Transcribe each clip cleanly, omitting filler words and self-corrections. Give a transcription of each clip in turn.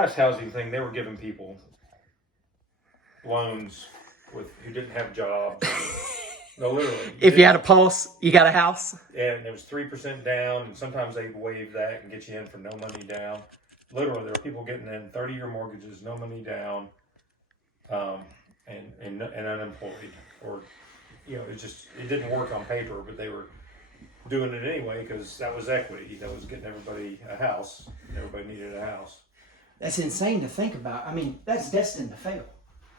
last housing thing, they were giving people loans who didn't have jobs. No, literally. If you had a pulse, you got a house. And it was 3% down, and sometimes they waive that and get you in for no money down. Literally, there were people getting in 30-year mortgages, no money down, and unemployed, or it didn't work on paper, but they were doing it anyway because that was equity. That was getting everybody a house. Everybody needed a house. That's insane to think about. I mean, that's destined to fail.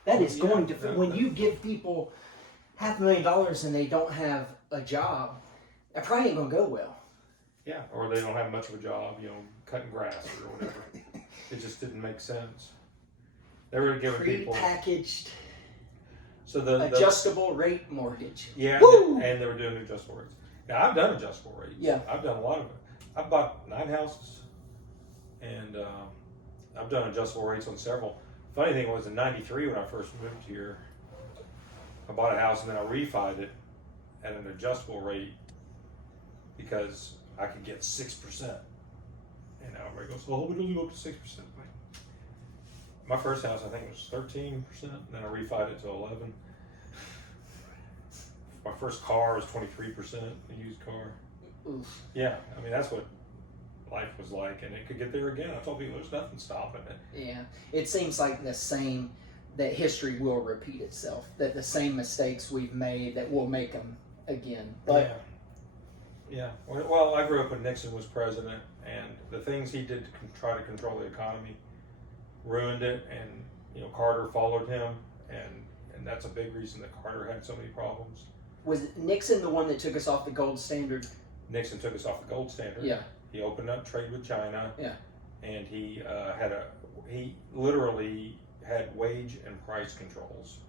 That is going to fail. When you give people $500,000 and they don't have a job, that probably ain't gonna go well. Yeah, or they don't have much of a job, cutting grass or whatever. It just didn't make sense. They were giving people prepackaged, so the adjustable rate mortgage. Yeah, and they were doing adjustable rates. Now I've done adjustable rates. Yeah, I've done a lot of it. I've bought 9 houses, and I've done adjustable rates on several. Funny thing was in '93 when I first moved here, I bought a house and then I refied it at an adjustable rate because I could get 6%. And now everybody goes, "Well, we don't go up to 6%." My first house, I think, was 13%, and then I refied it to 11%. My first car was 23%, a used car. Oof. Yeah, I mean, that's what life was like, and it could get there again. I told people there's nothing stopping it. Yeah, it seems like that history will repeat itself, that the same mistakes we've made, that we'll make them again. But yeah. Well, I grew up when Nixon was president, and the things he did to try to control the economy ruined it, and Carter followed him, and that's a big reason that Carter had so many problems. Was Nixon the one that took us off the gold standard? Nixon took us off the gold standard. Yeah. He opened up trade with China. Yeah. And he literally had wage and price controls.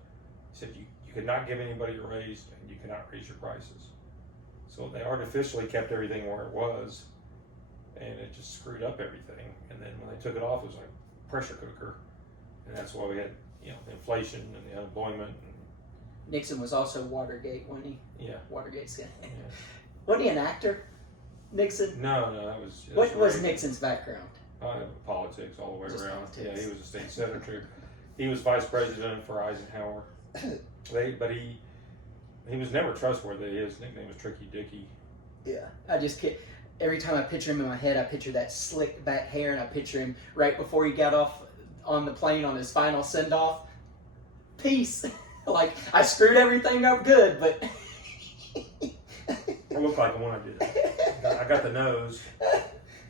He said you could not give anybody a raise, and you cannot raise your prices. So they artificially kept everything where it was, and it just screwed up everything. And then when they took it off, it was like a pressure cooker, and that's why we had the inflation and the unemployment. Nixon was also Watergate, wasn't he? Yeah. Watergate's guy. Yeah. Wasn't he an actor? Nixon? No, that was. What was Nixon's background? Politics all the way Just around. politics. Yeah, he was a state senator. He was vice president for Eisenhower. But he was never trustworthy. His nickname was Tricky Dicky. Yeah, I just can't. Every time I picture him in my head, I picture that slick back hair, and I picture him right before he got off on the plane on his final send off. Peace. Like, I screwed everything up good, but I look like him when I did that. I got the nose.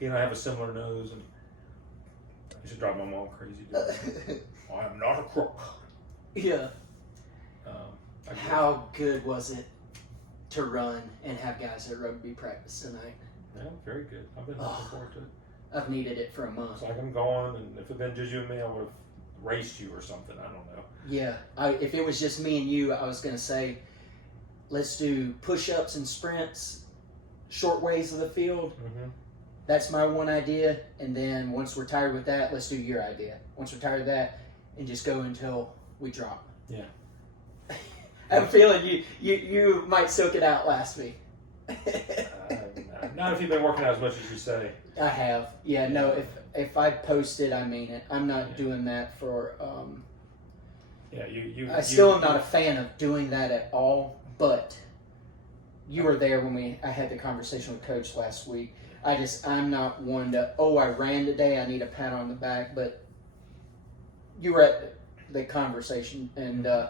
He and I have a similar nose, and I should drive my mom crazy. I am not a crook. Yeah. How good was it to run and have guys at rugby practice tonight? Yeah, very good. I've been looking forward to it. I've needed it for a month. It's like I'm going, and if it had been just you and me, I would have raced you or something. I don't know. Yeah, if it was just me and you, I was going to say, let's do push-ups and sprints, short ways of the field. Mm-hmm. That's my one idea. And then once we're tired with that, let's do your idea. Once we're tired of that, and just go until we drop. Yeah. I have a feeling you might soak it out last week. Not if you've been working out as much as you say. I have. Yeah, no, if I post it, I mean it. I'm not doing that for... I still am not a fan of doing that at all, but you were there when I had the conversation with Coach last week. I'm not one to, I ran today, I need a pat on the back, but you were at the conversation, and I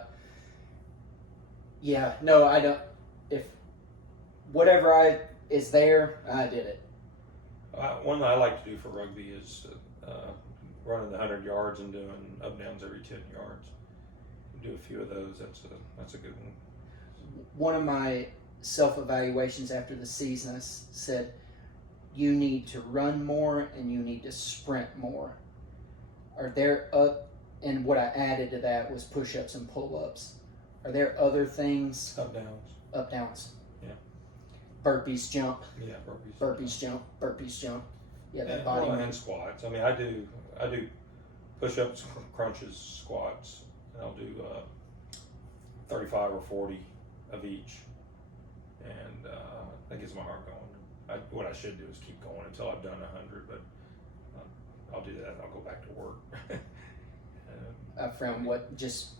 don't, if whatever is there, I did it. One that I like to do for rugby is running the 100 yards and doing up downs every 10 yards. Do a few of those. That's a good one. One of my self-evaluations after the season, I said, you need to run more and you need to sprint more. And what I added to that was push-ups and pull-ups. Are there other things? Up downs. Up downs. Yeah. Burpees, jump. Yeah, burpees. Burpees, jump. Burpees, jump. Yeah, that body. And squats. I mean, I do push-ups, crunches, squats. And I'll do 35 or 40 of each, and that gets my heart going. What I should do is keep going until I've done 100, but I'll do that and I'll go back to work. background, what just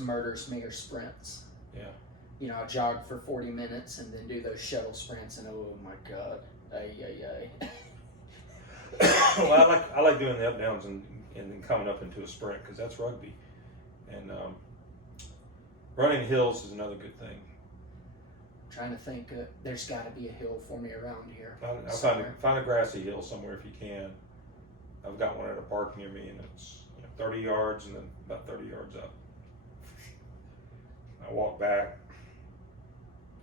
murders me are sprints. Yeah. You know, I jog for 40 minutes and then do those shuttle sprints, and oh my God, ay. Well, I like doing the up downs and then coming up into a sprint because that's rugby, and running hills is another good thing. Trying to think, there's got to be a hill for me around here. Find a grassy hill somewhere if you can. I've got one at a park near me, and it's 30 yards and then about 30 yards up. I walk back,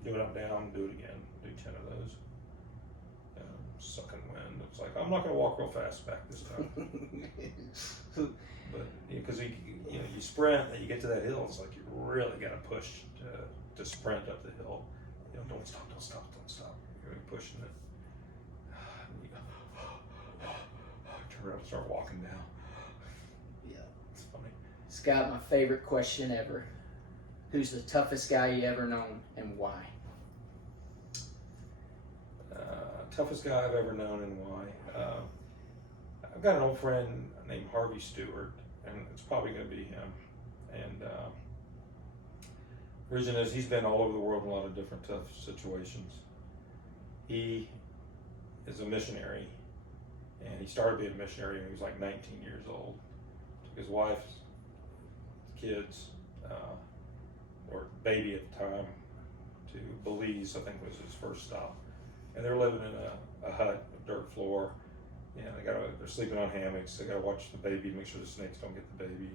do it up down, do it again, do 10 of those. Sucking wind. It's like I'm not going to walk real fast back this time. But because you sprint and you get to that hill, it's like you really got to push to sprint up the hill. Don't stop. You're really pushing it. You go, turn around and start walking down. Yeah, it's funny. Scott, my favorite question ever: who's the toughest guy you ever known, and why? Toughest guy I've ever known, and why? I've got an old friend named Harvey Stewart, and it's probably going to be him. And reason is he's been all over the world in a lot of different tough situations. He is a missionary, and he started being a missionary when he was like 19 years old. Took his wife, kids, or baby at the time, to Belize, I think was his first stop. And they're living in a hut, a dirt floor. They're sleeping on hammocks. They gotta watch the baby, make sure the snakes don't get the baby,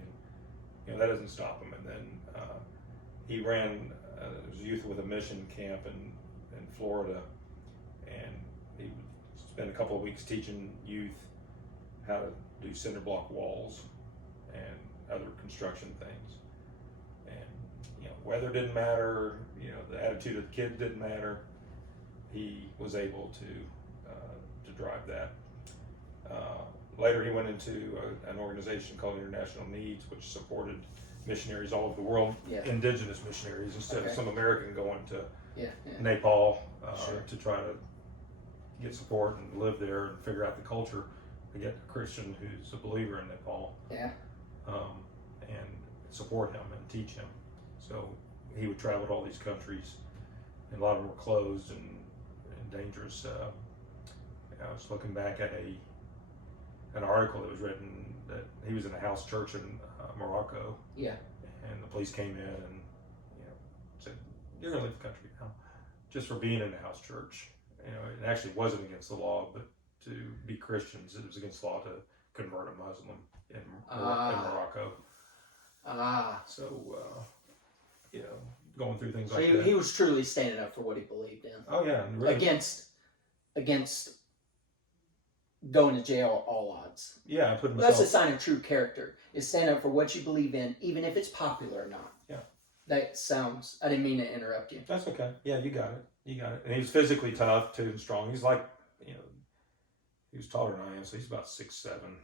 and that doesn't stop him. And then he ran was youth with a mission camp in Florida, and he would spend a couple of weeks teaching youth how to do cinder block walls and other construction things. And weather didn't matter. The attitude of the kids didn't matter. He was able to drive that. Later, he went into an organization called International Needs, which supported missionaries all over the world, indigenous missionaries, instead of some American going to Nepal to try to get support and live there and figure out the culture to get a Christian who's a believer in Nepal and support him and teach him. So he would travel to all these countries, and a lot of them were closed and dangerous. I was looking back at an article that was written that he was in a house church in Morocco. Yeah. And the police came in and said, "You're gonna leave the country now," just for being in a house church. It actually wasn't against the law, but to be Christians, it was against the law to convert a Muslim in Morocco. So going through things like that. He was truly standing up for what he believed in. Oh yeah, really. Against going to jail all odds. Yeah, that's a sign of true character. Is stand up for what you believe in, even if it's popular or not. Yeah. That sounds. I didn't mean to interrupt you. That's okay. Yeah, you got it. And he's physically tough too and strong. He's like, he was taller than I am, so he's about 6'7",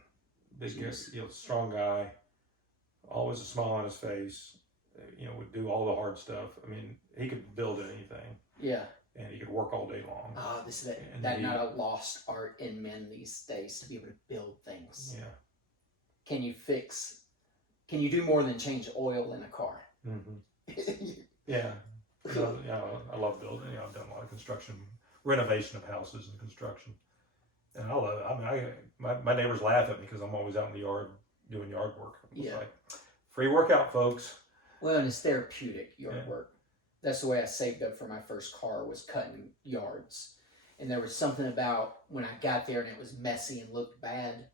big, strong guy. Always a smile on his face. Would do all the hard stuff. I mean, he could build anything. Yeah. And he could work all day long. This is not a lost art in men these days, to be able to build things. Yeah. Can you do more than change oil in a car? Mm-hmm. Yeah. I love building. I've done a lot of construction, renovation of houses and construction. And I love it. My neighbors laugh at me because I'm always out in the yard doing yard work. It's like, free workout, folks. Well, and it's therapeutic, yard work. That's the way I saved up for my first car, was cutting yards. And there was something about when I got there and it was messy and looked bad,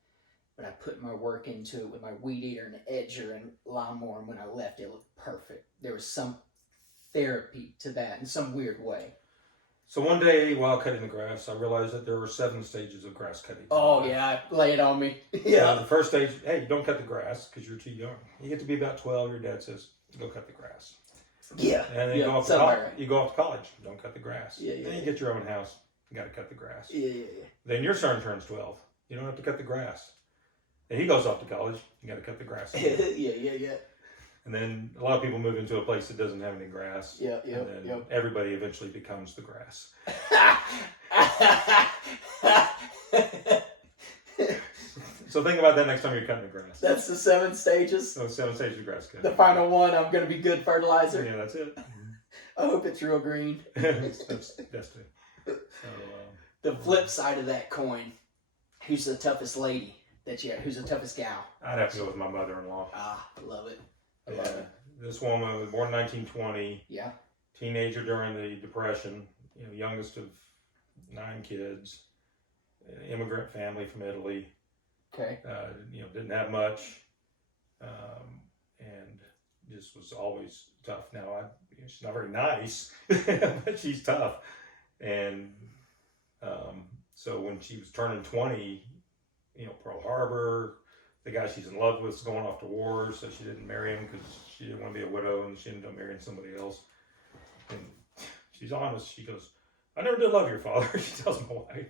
but I put my work into it with my weed eater and edger and lawnmower, and when I left, it looked perfect. There was some therapy to that in some weird way. So one day while cutting the grass, I realized that there were 7 stages of grass cutting. Oh yeah, lay it on me. Yeah. The first stage, hey, don't cut the grass because you're too young. You get to be about 12, your dad says, go cut the grass. Yeah. And then you go off to college, don't cut the grass. Yeah, yeah. Then you get your own house, you got to cut the grass. Yeah. Then your son turns 12, you don't have to cut the grass. And he goes off to college, you got to cut the grass. Yeah. And then a lot of people move into a place that doesn't have any grass. And then everybody eventually becomes the grass. So think about that next time you're cutting the grass. That's the 7 stages. So 7 stages of grass cutting. The final one, I'm going to be good fertilizer. Yeah, that's it. I hope it's real green. that's it. So, the flip side of that coin, who's the toughest lady that you have? Who's the toughest gal? I'd have to go with my mother-in-law. Ah, I love it. I Yeah. love it. This woman was born in 1920. Yeah. Teenager during the Depression. Youngest of 9 kids. Immigrant family from Italy. Okay. Didn't have much, and just was always tough. Now, she's not very nice, but she's tough. And so when she was turning 20, Pearl Harbor, the guy she's in love with is going off to war, so she didn't marry him because she didn't want to be a widow, and she ended up marrying somebody else. And she's honest. She goes, "I never did love your father." She tells my wife.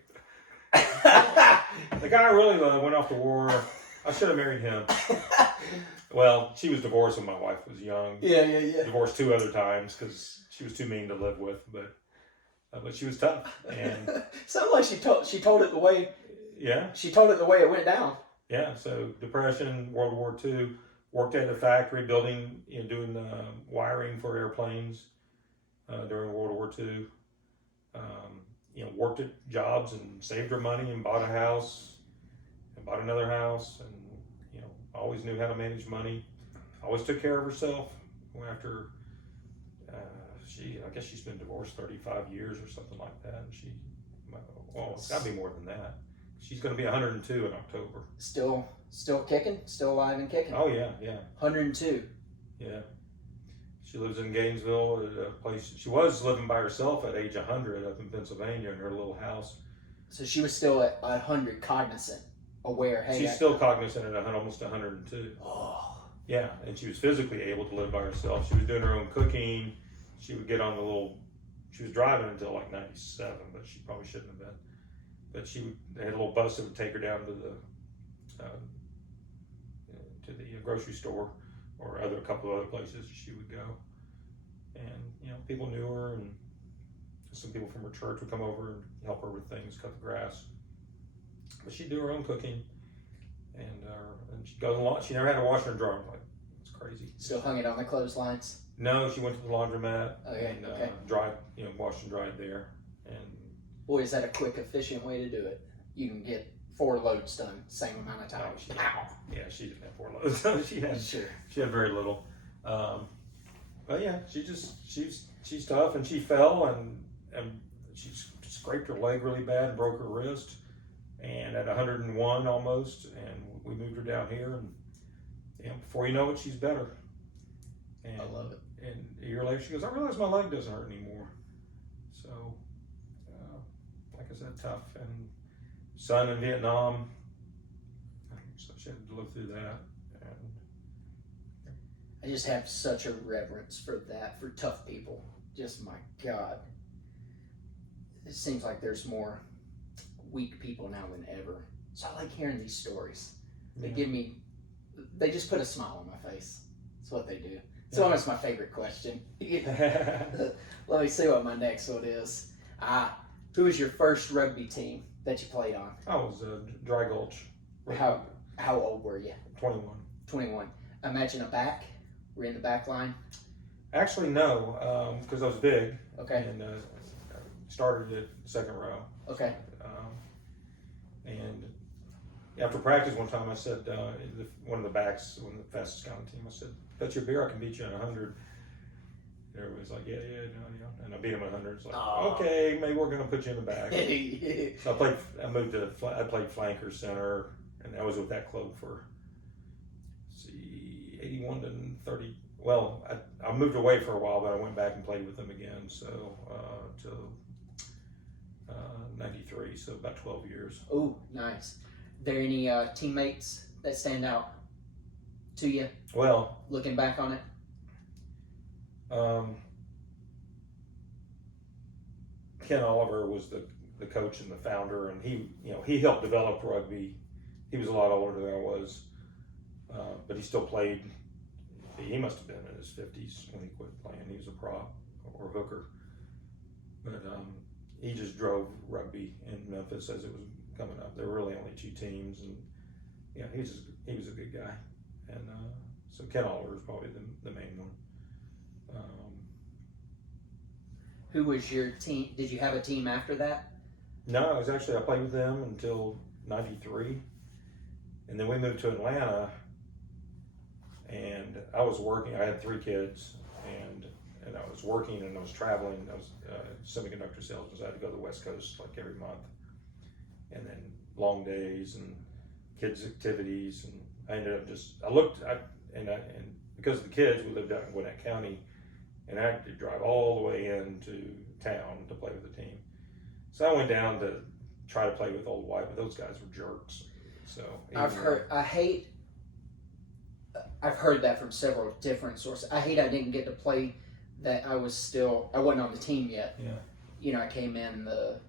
The guy I really loved went off to war. I should have married him. Well, she was divorced when my wife was young. Yeah. Divorced 2 other times because she was too mean to live with. But she was tough. And sounds like she told it the way. Yeah. She told it the way it went down. Yeah. So Depression, World War II, worked at a factory building, doing wiring for airplanes during World War II. Worked at jobs and saved her money and bought a house and bought another house and, always knew how to manage money. Always took care of herself. After I guess she's been divorced 35 years or something like that. And it's got to be more than that. She's going to be 102 in October. Still kicking? Still alive and kicking? Oh, yeah. 102. Yeah. She lives in Gainesville at a place. She was living by herself at age 100 up in Pennsylvania in her little house. So she was still at 100, cognizant, aware. Hey, she's still cognizant at almost 102. Oh. Yeah, and she was physically able to live by herself. She was doing her own cooking. She would get on she was driving until like 97, but she probably shouldn't have been. But they had a little bus that would take her down to the grocery store or a couple of other places she would go. And, people knew her, and some people from her church would come over and help her with things, cut the grass. But she'd do her own cooking, and she goes a lot. She never had to wash her drawing. It's crazy. Still hung it on the clotheslines? No, she went to the laundromat and dried, washed and dried there. And boy, is that a quick, efficient way to do it. You can get 4 loads done same amount of time. She didn't have 4 loads. She had very little. But yeah, she's tough, and she fell and she scraped her leg really bad and broke her wrist. And at 101 almost, and we moved her down here, and before you know it, she's better. And, I love it. And a year later, she goes, "I realize my leg doesn't hurt anymore." So, like I said, tough. And son in Vietnam, so she had to live through that. And I just have such a reverence for that, for tough people. Just, my God. It seems like there's more weak people now than ever. So I like hearing these stories. They just put a smile on my face. That's what they do. It's almost my favorite question. Let me see what my next one is. Who was your first rugby team that you played on? I was Dry Gulch. How old were you? 21. 21. Imagine a back. Were you in the back line? Actually, no, because I was big. Okay. And started at second row. Okay. And after practice one time, I said, one of the backs, one of the fastest guy on the team, I said, "Bet your beer I can beat you in 100. Everybody's like, yeah. And I beat him in 100. It's like, okay, maybe we're going to put you in the back. So I played flanker center, and I was with that club for, 81 to 30. Well, I moved away for a while, but I went back and played with them again. So, till 93, so about 12 years. Oh, nice. There any teammates that stand out to you? Well, looking back on it, Ken Oliver was the coach and the founder, and he helped develop rugby. He was a lot older than I was, but he still played. He must have been in his 50s when he quit playing. He was a prop or hooker, but he just drove rugby in Memphis as it was coming up. There were really only 2 teams, and yeah, he was a good guy, and so Ken Oliver is probably the main one. Who was your team? Did you have a team after that? No, I played with them until '93, and then we moved to Atlanta, and I was working. I had 3 kids, and I was working and I was traveling. I was semiconductor salesman, so I had to go to the West Coast like every month, and then long days and kids activities, and I ended up and because of the kids, we lived out in Gwinnett County, and I had to drive all the way into town to play with the team. So I went down to try to play with Old White, but those guys were jerks. So I've heard that from several different sources. I hate I didn't get to play that. I wasn't on the team yet. Yeah. You know, I came in the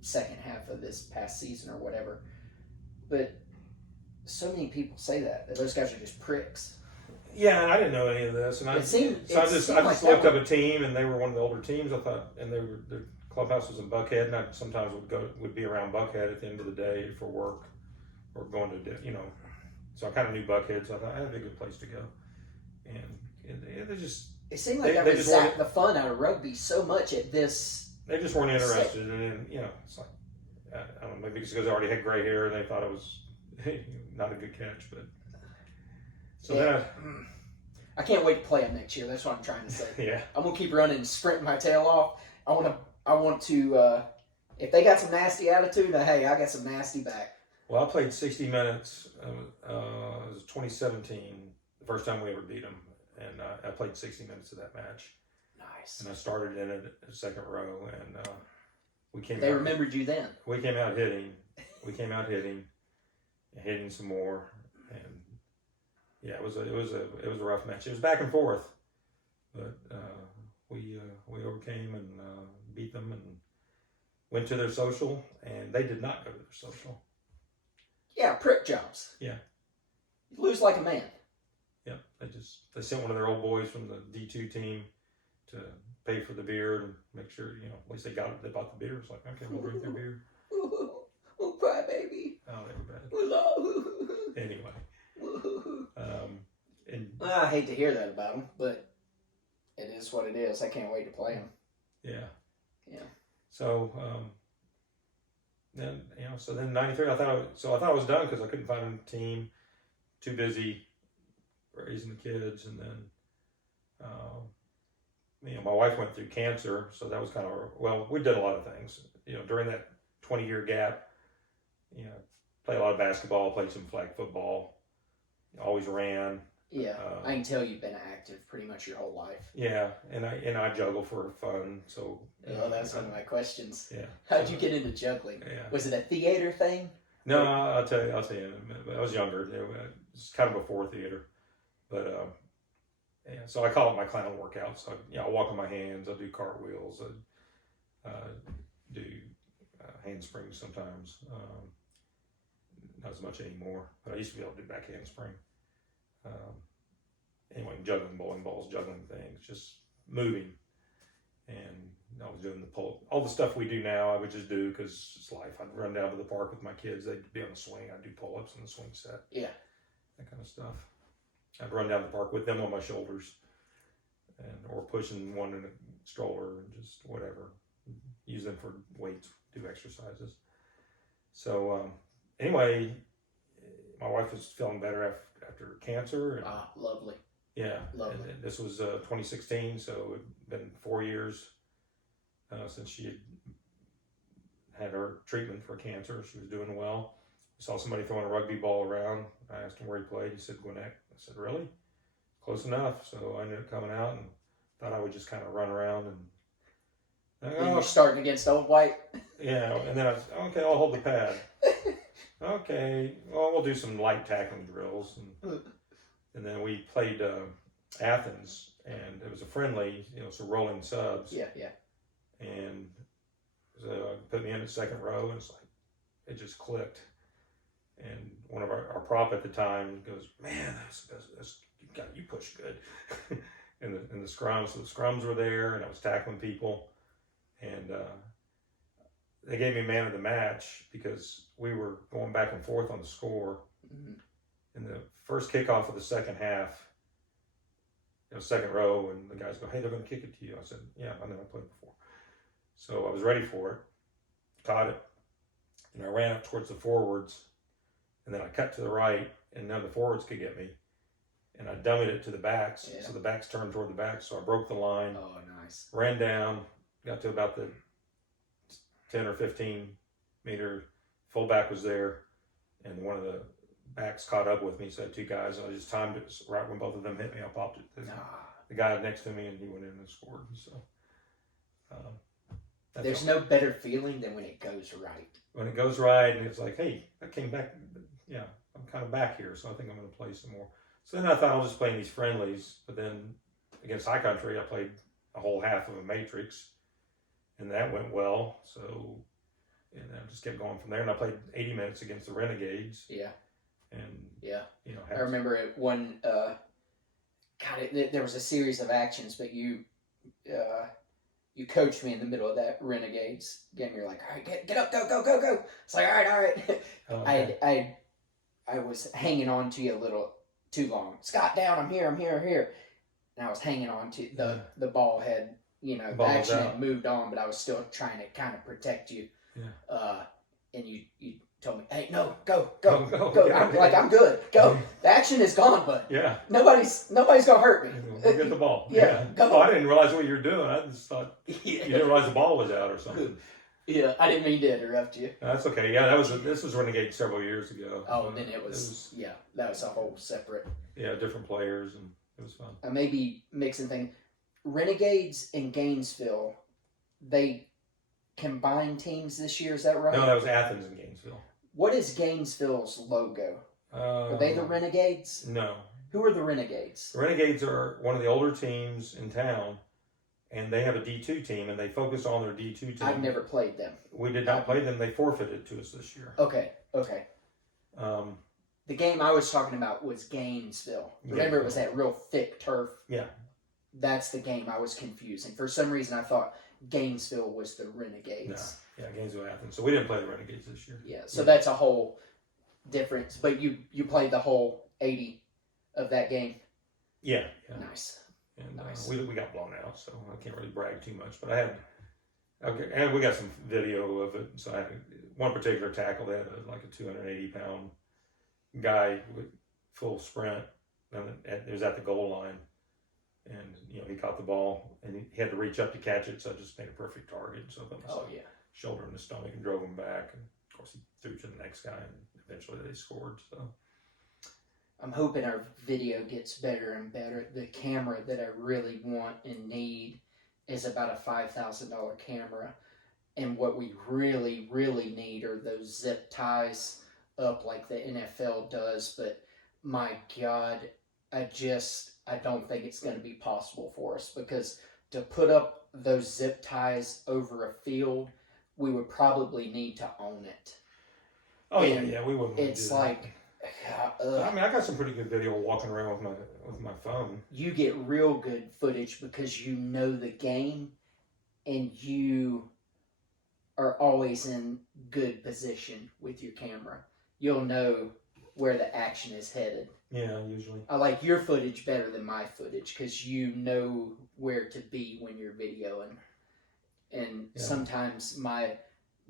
second half of this past season or whatever. But so many people say that those guys are just pricks. Yeah, and I didn't know any of this, and I just looked up a team, and they were one of the older teams. I thought, and their clubhouse was in Buckhead, and I sometimes would be around Buckhead at the end of the day for work or going to So I kind of knew Buckhead, so I thought that'd be a good place to go. And they just it seemed like that would zap the fun out of rugby so much at this. They just weren't interested, and it's like I don't know, maybe it's because I already had gray hair and they thought it was not a good catch, but. So then I can't wait to play them next year. That's what I'm trying to say. Yeah. I'm gonna keep running and sprinting my tail off. I want to. If they got some nasty attitude, hey, I got some nasty back. Well, I played 60 minutes. It was 2017, the first time we ever beat them, and I played 60 minutes of that match. Nice. And I started in it at second row, and we came. They remembered you then. We came out hitting. Hitting some more, and. Yeah, it was a rough match. It was back and forth, but we overcame and beat them and went to their social, and they did not go to their social. Yeah, prick jobs. Yeah, you lose like a man. Yeah, they sent one of their old boys from the D2 team to pay for the beer and make sure at least they bought the beer. It's like, okay, we'll drink their beer. Oh, cry baby. Oh, they were bad. Anyway. I hate to hear that about them, but it is what it is. I can't wait to play them. Yeah. So then then '93, I thought I was done because I couldn't find a team. Too busy raising the kids, and then my wife went through cancer, so that was kind of we did a lot of things. During that 20-year gap, played a lot of basketball, played some flag football. Always ran. Yeah, I can tell you've been active pretty much your whole life. Yeah, and I juggle for fun. So that's one of my questions. Yeah. How'd you get into juggling? Yeah. Was it a theater thing? No, I'll tell you in a minute. But I was younger. It's kind of before theater, but so I call it my clown workout. So I walk on my hands. I do cartwheels. I do handsprings sometimes. Not as much anymore, but I used to be able to do back handspring. Anyway, juggling bowling balls, juggling things, just moving. And I was doing all the stuff we do now, I would just do because it's life. I'd run down to the park with my kids. They'd be on the swing. I'd do pull-ups on the swing set. Yeah. That kind of stuff. I'd run down the park with them on my shoulders or pushing one in a stroller and just whatever. Use them for weights, do exercises. So, anyway, my wife was feeling better after cancer. And, lovely. Yeah. Lovely. And this was 2016, so it'd been 4 years since she had her treatment for cancer. She was doing well. I saw somebody throwing a rugby ball around. I asked him where he played. He said Gwinnett. I said, really? Close enough. So I ended up coming out and thought I would just kind of run around and you're starting against Old White. Yeah, and then I was okay. I'll hold the pad. Okay, well, we'll do some light tackling drills, and then we played Athens, and it was a friendly, so rolling subs. Yeah. And so put me in at second row, and it's like it just clicked. And one of our prop at the time goes, "Man, that's you push good." in the scrums, so the scrums were there, and I was tackling people, and they gave me man of the match because we were going back and forth on the score, in the first kickoff of the second half, second row, and the guys go, "Hey, they're going to kick it to you." I said, "Yeah, I know, I played before." So I was ready for it, caught it, and I ran up towards the forwards, and then I cut to the right, and none of the forwards could get me. And I dummied it to the backs, so the backs turned toward the backs, so I broke the line. Oh, nice. Ran down, got to about the 10 or 15 meter, fullback was there, and one of the backs caught up with me, so I had two guys, and I just timed it right when both of them hit me. I popped it to the guy next to me, and he went in and scored. So there's no better feeling than when it goes right. When it goes right, and it's like, hey, I came back. Yeah, I'm kind of back here, so I think I'm going to play some more. So then I thought I'll just play in these friendlies, but then against High Country, I played a whole half of a matrix, and that went well. So, and I just kept going from there, and I played 80 minutes against the Renegades. Yeah. And I remember it one. There was a series of actions, but you coached me in the middle of that Renegades game. You're like, all right, get up, go. It's like, all right. Okay. I was hanging on to you a little too long. Scott, down. I'm here. And I was hanging on to the ball had, the action had moved on, but I was still trying to kind of protect you. Yeah. And you told me, hey, no, go. Yeah. I'm good. Go. The action is gone, but nobody's gonna hurt me. We'll get the ball. Yeah. Go. Oh, I didn't realize what you were doing. I just thought you didn't realize the ball was out or something. Yeah, I didn't mean to interrupt you. That's okay. Yeah, this was Renegade several years ago. Oh, and then it was that was a whole separate. Yeah, different players, and it was fun. I may be mixing things. Renegades and Gainesville, they combined teams this year. Is that right? No, that was Athens and Gainesville. What is Gainesville's logo? Are they the Renegades? No. Who are the Renegades? The Renegades are one of the older teams in town, and they have a D2 team, and they focus on their D2 team. I've never played them. We did not play them. They forfeited to us this year. Okay. The game I was talking about was Gainesville. Remember, it was that real thick turf? Yeah. That's the game I was confusing. For some reason, I thought Gainesville was the Renegades. No. Yeah, Gainesville, Athens. So we didn't play the Renegades this year. Yeah, so that's a whole difference. But you played the whole 80 of that game? Yeah. Nice. And nice. We got blown out, so I can't really brag too much. But and we got some video of it. So I had one particular tackle that had like a 280-pound guy with full sprint, and it was at the goal line. And, he caught the ball, and he had to reach up to catch it, so I just made a perfect target. So I put my shoulder in the stomach and drove him back. And, of course, he threw it to the next guy, and eventually they scored. So I'm hoping our video gets better and better. The camera that I really want and need is about a $5,000 camera. And what we really, really need are those zip ties up like the NFL does. But, my God, I don't think it's going to be possible for us, because to put up those zip ties over a field, we would probably need to own it. Oh, yeah, we wouldn't. It's like, I got some pretty good video walking around with my phone. You get real good footage because you know the game, and you are always in good position with your camera. You'll know where the action is headed. Yeah, usually. I like your footage better than my footage because you know where to be when you're videoing. And sometimes my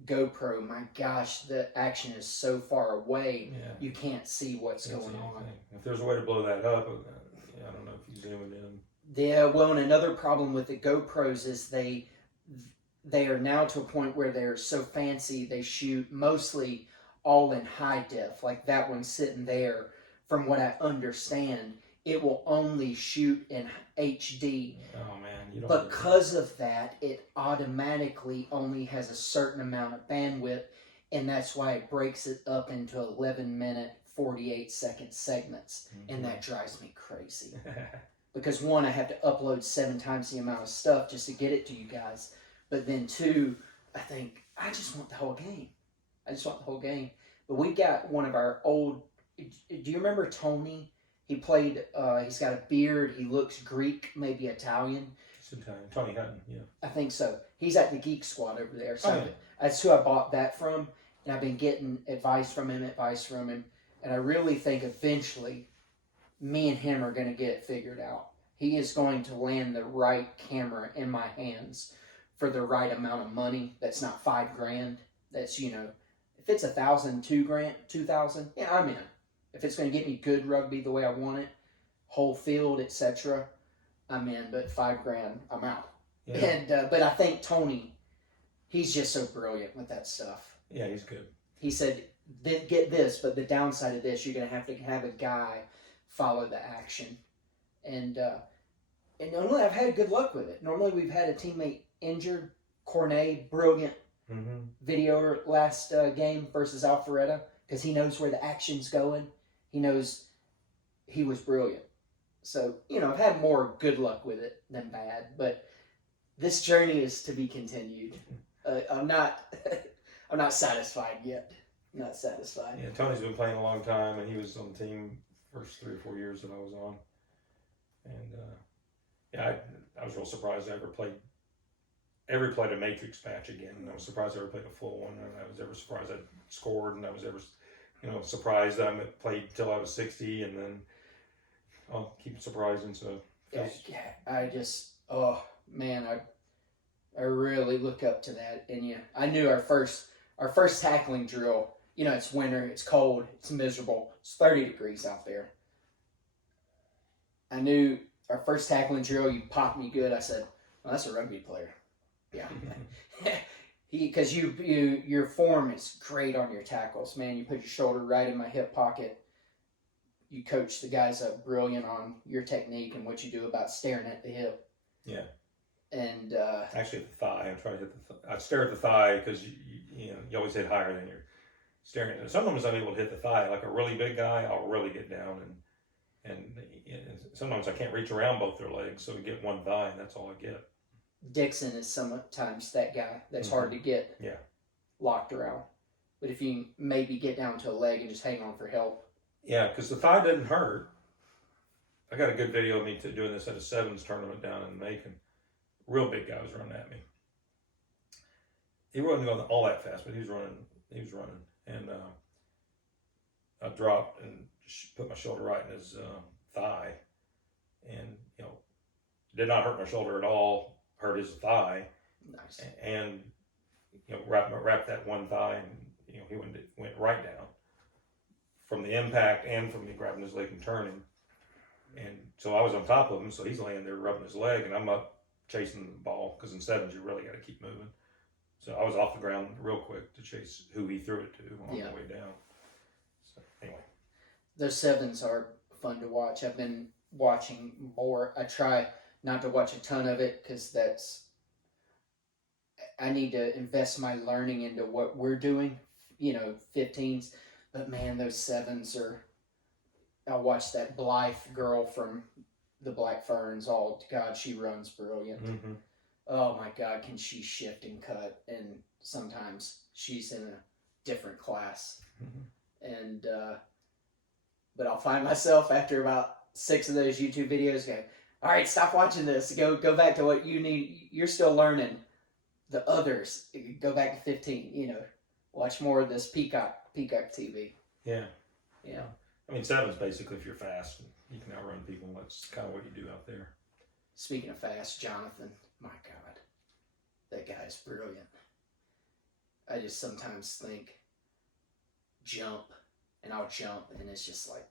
GoPro, my gosh, the action is so far away, you can't see what's going on. If there's a way to blow that up, I don't know if you zoom it in. Yeah, well, and another problem with the GoPros is they are now to a point where they're so fancy, they shoot mostly all in high def. Like that one sitting there, from what I understand, it will only shoot in HD. Oh man, you don't. Because of that, it automatically only has a certain amount of bandwidth, and that's why it breaks it up into 11-minute, 48-second segments, and that drives me crazy. Because one, I have to upload 7 times the amount of stuff just to get it to you guys. But then 2, I think, I just want the whole game. But we got one of our old, do you remember Tony? He played, he's got a beard, he looks Greek, maybe Italian. Tony Hutton, yeah. I think so. He's at the Geek Squad over there. So that's who I bought that from. And I've been getting advice from him. And I really think eventually me and him are going to get it figured out. He is going to land the right camera in my hands for the right amount of money. That's not $5,000. That's, if it's $1,000, $2,000, 2,000, yeah, I'm in. If it's going to get me good rugby the way I want it, whole field, etc., I'm in. But $5,000, I'm out. Yeah. And but I think Tony, he's just so brilliant with that stuff. Yeah, he's good. He said, get this, but the downside of this, you're going to have a guy follow the action. And normally I've had good luck with it. Normally we've had a teammate injured. Cornet, brilliant video last game versus Alpharetta, because he knows where the action's going. He knows he was brilliant. So, I've had more good luck with it than bad, but this journey is to be continued. I'm not satisfied yet. Not satisfied. Yeah, Tony's been playing a long time, and he was on the team first 3 or 4 years that I was on. And I was real surprised I ever played a matrix match again. And I was surprised I ever played a full one, and I was ever surprised I scored, and I was ever surprised that I played till I was 60, and then I'll keep surprising. So I just, oh man, I really look up to that. And I knew our first tackling drill. It's winter, it's cold, it's miserable, it's 30 degrees out there. I knew our first tackling drill, you popped me good. I said, well, that's a rugby player. Yeah. Because your form is great on your tackles, man. You put your shoulder right in my hip pocket. You coach the guys up brilliant on your technique and what you do about staring at the hip. Yeah. And actually at the thigh, I try to hit I stare at the thigh because you always hit higher than you're staring at it. Sometimes I'm able to hit the thigh. Like a really big guy, I'll really get down, and sometimes I can't reach around both their legs, so we get one thigh, and that's all I get. Dixon is sometimes that guy that's hard to get locked around. But if you maybe get down to a leg and just hang on for help. Yeah, because the thigh doesn't hurt. I got a good video of me doing this at a sevens tournament down in Macon. Real big guy was running at me. He wasn't going all that fast, but he was running. And I dropped and put my shoulder right in his thigh. And, did not hurt my shoulder at all. Hurt his thigh. Nice. And, wrapped that one thigh, and, he went right down from the impact and from me grabbing his leg and turning. And so I was on top of him, so he's laying there rubbing his leg, and I'm up chasing the ball, because in sevens you really got to keep moving. So I was off the ground real quick to chase who he threw it to on the way down. So anyway, those sevens are fun to watch. I've been watching more. I try not to watch a ton of it because I need to invest my learning into what we're doing. 15s, but man, those sevens are. I watched that Blythe girl from the Black Ferns. Oh God, she runs brilliant. Mm-hmm. Oh my God, can she shift and cut? And sometimes she's in a different class. Mm-hmm. And but I'll find myself after about 6 of those YouTube videos going, all right, stop watching this. Go back to what you need. You're still learning. The others, go back to 15. Watch more of this Peacock TV. Yeah. Yeah. I mean, sevens basically, if you're fast, you can outrun people. That's kind of what you do out there. Speaking of fast, Jonathan, my God, that guy's brilliant. I just sometimes think, jump, and I'll jump, and it's just like,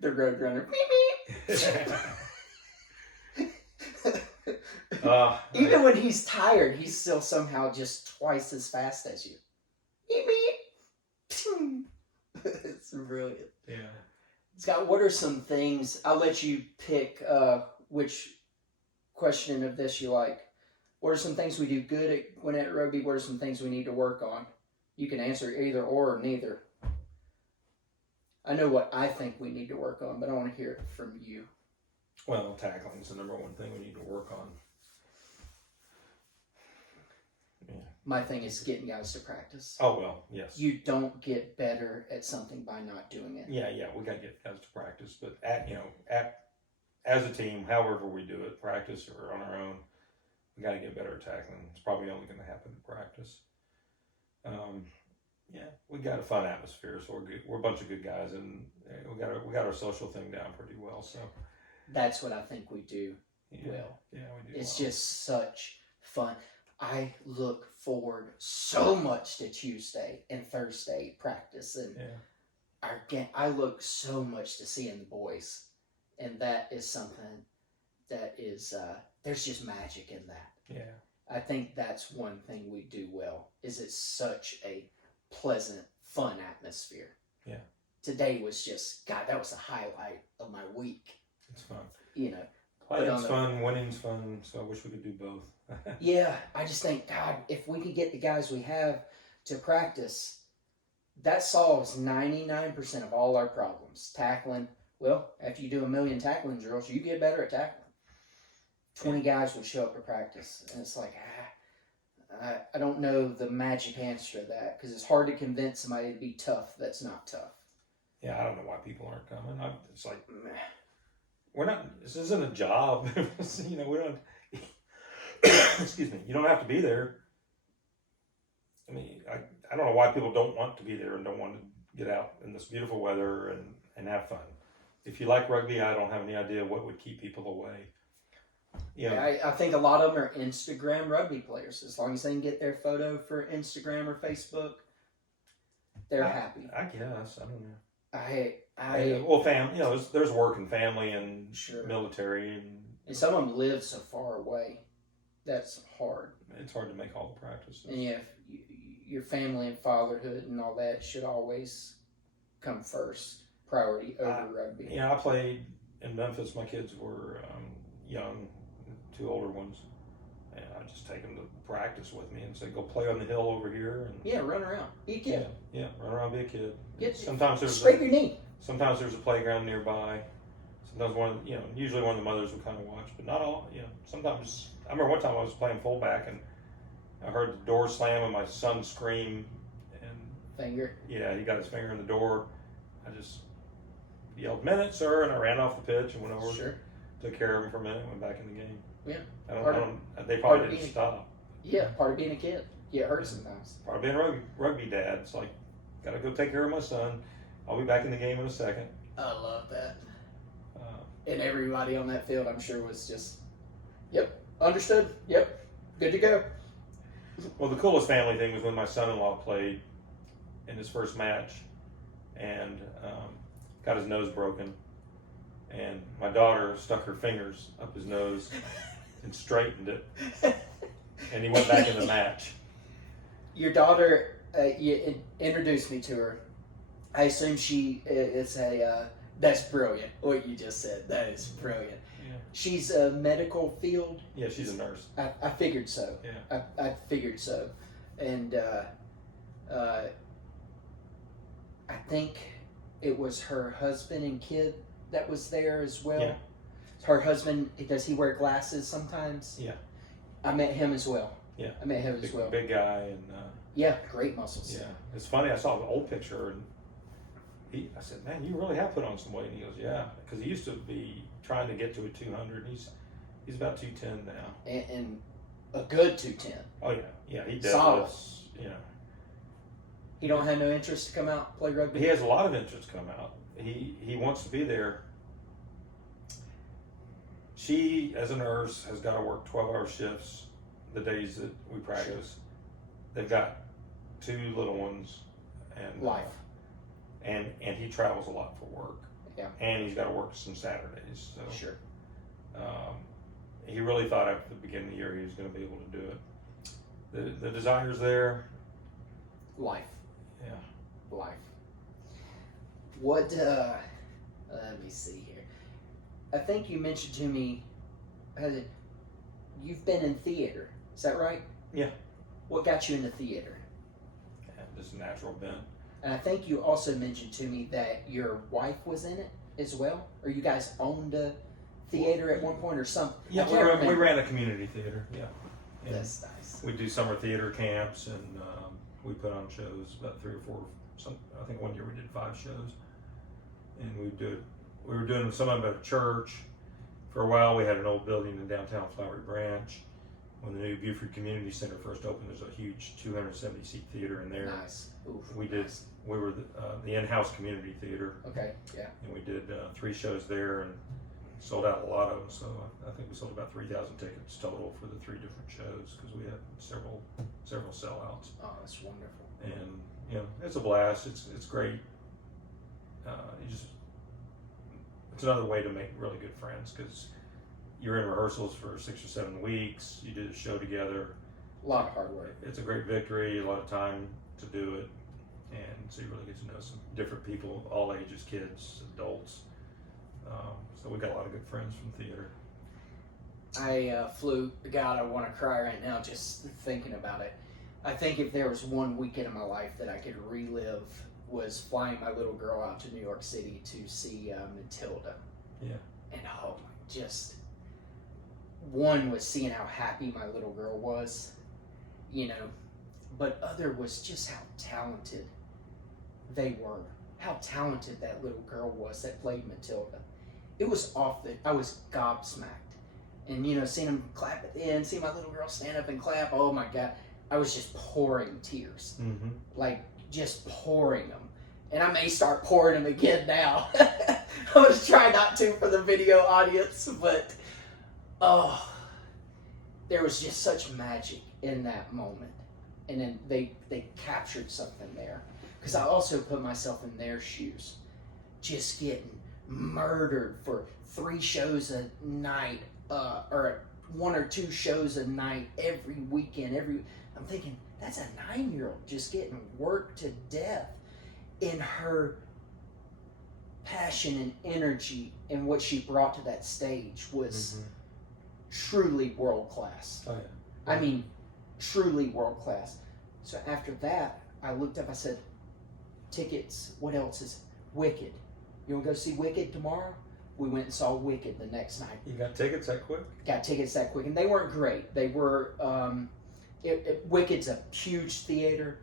the Roadrunner. Even when he's tired, he's still somehow just twice as fast as you. It's brilliant. Yeah. Scott, what are some things, I'll let you pick which question of this you like. What are some things we do good at Gwinnett Rugby? What are some things we need to work on? You can answer either or neither. I know what I think we need to work on, but I want to hear it from you. Well, tackling is the number one thing we need to work on. Yeah. My thing is getting guys to practice. Oh, well, yes. You don't get better at something by not doing it. Yeah, we got to get guys to practice. But, as a team, however we do it, practice or on our own, we got to get better at tackling. It's probably only going to happen in practice. Yeah, we got a fun atmosphere, so we're good. We're a bunch of good guys, and we got our social thing down pretty well. So That's what I think we do yeah, well. yeah, we do. It's well. just such fun. I look forward so much to Tuesday and Thursday practice, and I look so much to seeing the boys, and that is something that is there's just magic in that. Yeah. I think that's one thing we do well, is it's such a pleasant, fun atmosphere. Yeah. Today was just, God, that was the highlight of my week. It's fun. You know. Playing's fun, winning's fun, so I wish we could do both. Yeah, I just think, God, if we could get the guys we have to practice, that solves 99% of all our problems. Tackling, well, after you do 1 million tackling drills, you get better at tackling. 20 guys will show up to practice, and it's like, I don't know the magic answer to that, because it's hard to convince somebody to be tough that's not tough. Yeah, I don't know why people aren't coming. It's like, we're not, this isn't a job. You know, we don't, excuse me, you don't have to be there. I mean, I don't know why people don't want to be there and don't want to get out in this beautiful weather and have fun. If you like rugby, I don't have any idea what would keep people away. You know, I think a lot of them are Instagram rugby players. As long as they can get their photo for Instagram or Facebook, they're happy. I guess, I don't know. Well, you know, there's work and family and sure. Military, and some of them live so far away. That's hard. It's hard to make all the practices. And yeah, your family and fatherhood and all that should always come first, priority over rugby. Yeah, I played in Memphis. My kids were young, 2 older ones, and I just take them to practice with me and say, "Go play on the hill over here." And yeah, run around, be a kid. Yeah, run around, be a kid. Sometimes scrape your knee. Sometimes there's a playground nearby. Sometimes usually one of the mothers will kind of watch, but not all. You know, sometimes. I remember one time I was playing fullback and I heard the door slam and my son scream and finger. Yeah, he got his finger in the door. I just yelled, "Minute, sir," and I ran off the pitch and went over. Sure. Took care of him for a minute, went back in the game. Yeah. They probably didn't stop. Yeah, part of being a kid. Get hurt sometimes. Part of being a rugby dad. It's like, gotta go take care of my son. I'll be back in the game in a second. I love that. And everybody on that field, I'm sure, was just, yep, understood. Yep, good to go. Well, the coolest family thing was when my son-in-law played in his first match and got his nose broken. And my daughter stuck her fingers up his nose and straightened it. And he went back in the match. Your daughter, you introduced me to her. I assume that's brilliant, what you just said. That is brilliant. Yeah. She's a medical field. Yeah, she's a nurse. I figured so. Yeah. I figured so. And I think it was her husband and kid that was there as well. Yeah. Her husband, does he wear glasses sometimes? Yeah. I met him as well. Yeah. I met him as well. Big guy. And yeah, great muscles. Yeah. It's funny, I saw the old picture and I said, "Man, you really have put on some weight." And he goes, "Yeah," because he used to be trying to get to a 200. He's about 210 now. And a good 210. Oh yeah, yeah, he does. Solid. You know, he don't have no interest to come out play rugby. He has a lot of interest to come out. He wants to be there. She, as a nurse, has got to work 12-hour shifts the days that we practice. Sure. They've got 2 little ones and life. And he travels a lot for work. Yeah. And he's got to work some Saturdays. So sure. He really thought after the beginning of the year he was going to be able to do it. The desire's there. Life. Yeah. Life. What? Let me see here. I think you mentioned to me, you've been in theater. Is that right? Yeah. What got you into theater? Yeah, just a natural bent. And I think you also mentioned to me that your wife was in it as well, or you guys owned a theater at one point or something. Yeah, we ran a community theater. Yeah, and that's nice. We do summer theater camps, and we put on shows. About 3 or 4. I think one year we did 5 shows, and we were doing some of them at a church. For a while, we had an old building in downtown Flowery Branch. when the new Buford Community Center first opened, there's a huge 270-seat theater in there. Nice. Oof, We did. nice. We were the in-house community theater, Okay, yeah. and we did 3 shows there and sold out a lot of them. So I think we sold about 3,000 tickets total for the 3 different shows because we had several sellouts. Oh, that's wonderful. And you know, it's a blast. It's great. It's another way to make really good friends because you're in rehearsals for 6 or 7 weeks. You do the show together. A lot of hard work. It's a great victory. A lot of time to do it, and so you really get to know some different people, all ages, kids, adults. So we got a lot of good friends from theater. I flew. God, I want to cry right now just thinking about it. I think if there was one weekend in my life that I could relive was flying my little girl out to New York City to see Matilda. Yeah. And just one was seeing how happy my little girl was, you know, but other was just how talented they were. How talented that little girl was that played Matilda. It was I was gobsmacked. And, you know, seeing them clap at the end, seeing my little girl stand up and clap, oh my God. I was just pouring tears. Mm-hmm. Like, just pouring them. And I may start pouring them again now. I was trying not to for the video audience, but, oh, there was just such magic in that moment. And then they captured something there. Because I also put myself in their shoes. Just getting murdered for 3 shows a night, or 1 or 2 shows a night every weekend. I'm thinking, that's a 9-year-old just getting worked to death. In her passion and energy and what she brought to that stage was truly world class. Oh, yeah. I mean, truly world class. So after that, I looked up, I said, tickets, what else is Wicked? You want to go see Wicked tomorrow? We went and saw Wicked the next night. You got tickets that quick? Got tickets that quick, and they weren't great. They were, Wicked's a huge theater.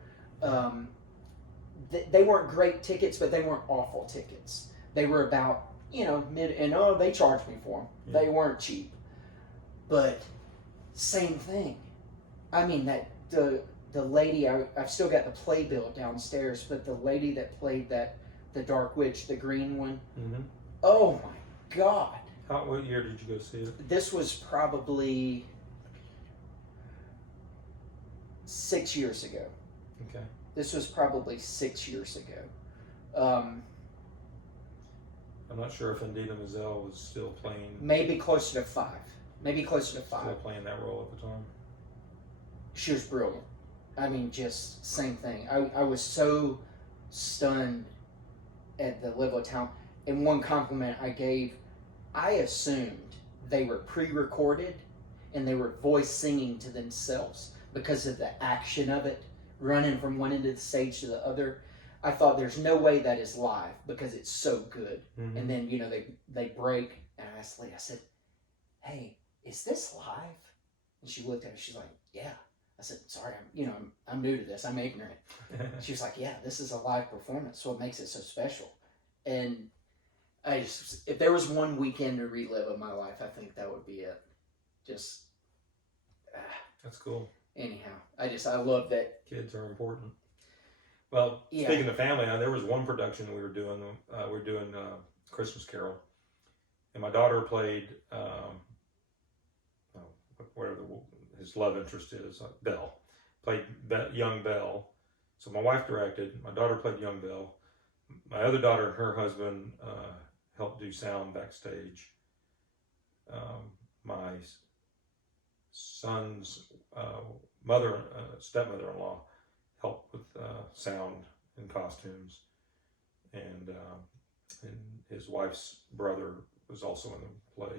They weren't great tickets, but they weren't awful tickets. They were about, you know, mid, and they charged me for them. Yeah. They weren't cheap. But same thing. I mean, the lady, I've still got the playbill downstairs, but the lady that played the Dark Witch, the green one, oh my God. What year did you go see it? This was probably 6 years ago. Okay. This was probably 6 years ago. I'm not sure if Indina Menzel was still playing. Maybe closer to 5. Still playing that role at the time. She was brilliant. I mean, just same thing. I was so stunned at the level of talent. And one compliment I gave, I assumed they were pre-recorded and they were voice singing to themselves because of the action of it, running from one end of the stage to the other. I thought there's no way that is live because it's so good. And then, you know, they break, and I asked the lady, I said, hey, is this live? And she looked at me, she's like, yeah. I said, sorry, I'm new to this, I'm ignorant. She was like, yeah, this is a live performance, so it makes it so special. And if there was one weekend to relive of my life, I think that would be it. Just, That's cool. Anyhow, I love that. Kids are important. Well, Yeah. Speaking of family, there was one production we were doing. We were doing Christmas Carol, and my daughter played whatever his love interest is, Belle. Played young Belle. So my wife directed. My daughter played young Belle. My other daughter and her husband helped do sound backstage. My son's stepmother-in-law helped with sound and costumes, and his wife's brother was also in the play.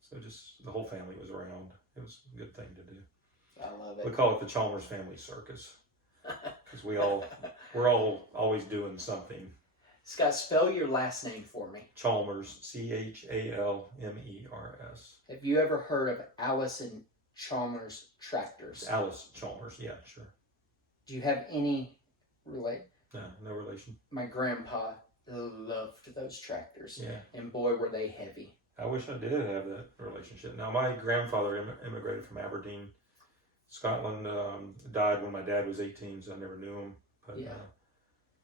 So just the whole family was around. It was a good thing to do. I love it. We call it the Chalmers Family Circus because we're all always doing something. Scott, spell your last name for me. Chalmers, Chalmers. Have you ever heard of Allison Chalmers Tractors? Alice Chalmers, yeah, sure. Do you have any relate? No relation. My grandpa loved those tractors. Yeah. And boy, were they heavy. I wish I did have that relationship. Now, my grandfather immigrated from Aberdeen Scotland died when my dad was 18, so I never knew him. But Yeah.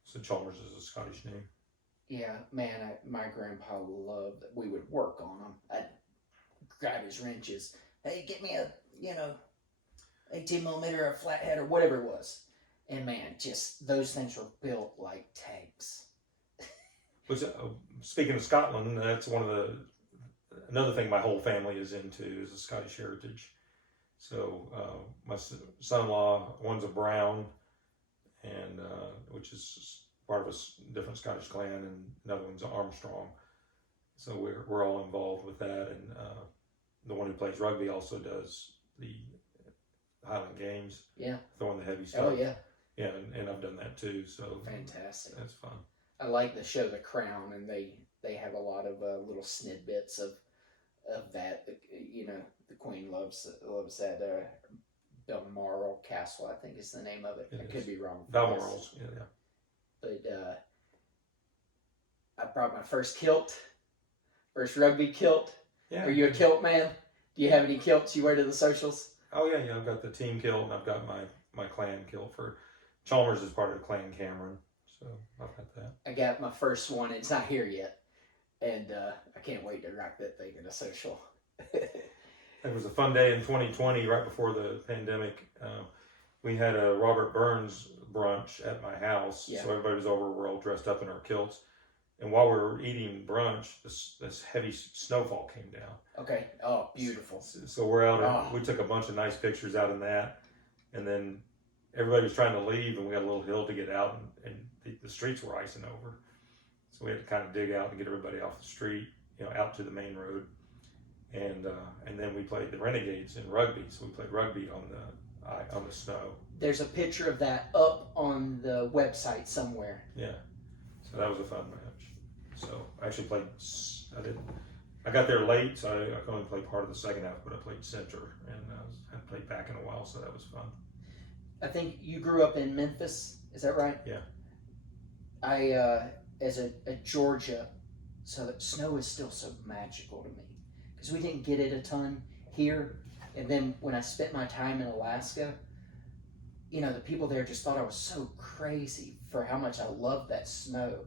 So Chalmers is a Scottish name. Yeah, man, my grandpa loved that. We would work on them. I'd grab his wrenches. Hey, get me a 18 millimeter, a flathead, or whatever it was. And man, just those things were built like tanks. Which, speaking of Scotland, that's another thing my whole family is into is the Scottish heritage. So my son-in-law, one's a Brown, and which is part of a different Scottish clan, and another one's Armstrong. So we're all involved with that, and the one who plays rugby also does the Highland Games. Yeah. Throwing the heavy stuff. Oh yeah. Yeah, and I've done that too. So fantastic. That's fun. I like the show The Crown, and they have a lot of little snippets of that. The Queen loves that Balmoral Castle, I think is the name of it. I could be wrong. Balmoral's, yeah. But I brought my first rugby kilt. Yeah. Are you a kilt man? Do you have any kilts you wear to the socials? Oh yeah. I've got the team kilt, and I've got my clan kilt for Chalmers is part of the Clan Cameron, so I've got that. I got my first one. It's not here yet, and I can't wait to rock that thing in a social. It was a fun day in 2020, right before the pandemic. We had a Robert Burns brunch at my house, so everybody was over. We're all dressed up in our kilts, and while we were eating brunch, this heavy snowfall came down. Okay. Oh, beautiful. So we're out. And we took a bunch of nice pictures out in that, and then everybody was trying to leave, and we got a little hill to get out, and the streets were icing over, so we had to kind of dig out and get everybody off the street, out to the main road, and then we played the Renegades in rugby. So we played rugby on the snow. There's a picture of that up on the website somewhere. Yeah, so that was a fun match. So I actually played. I got there late, so I could only play part of the second half, but I played center, and I hadn't played back in a while, so that was fun. I think you grew up in Memphis, is that right? Yeah. I, as a Georgia, so that snow is still so magical to me. Because we didn't get it a ton here. And then when I spent my time in Alaska, the people there just thought I was so crazy for how much I loved that snow.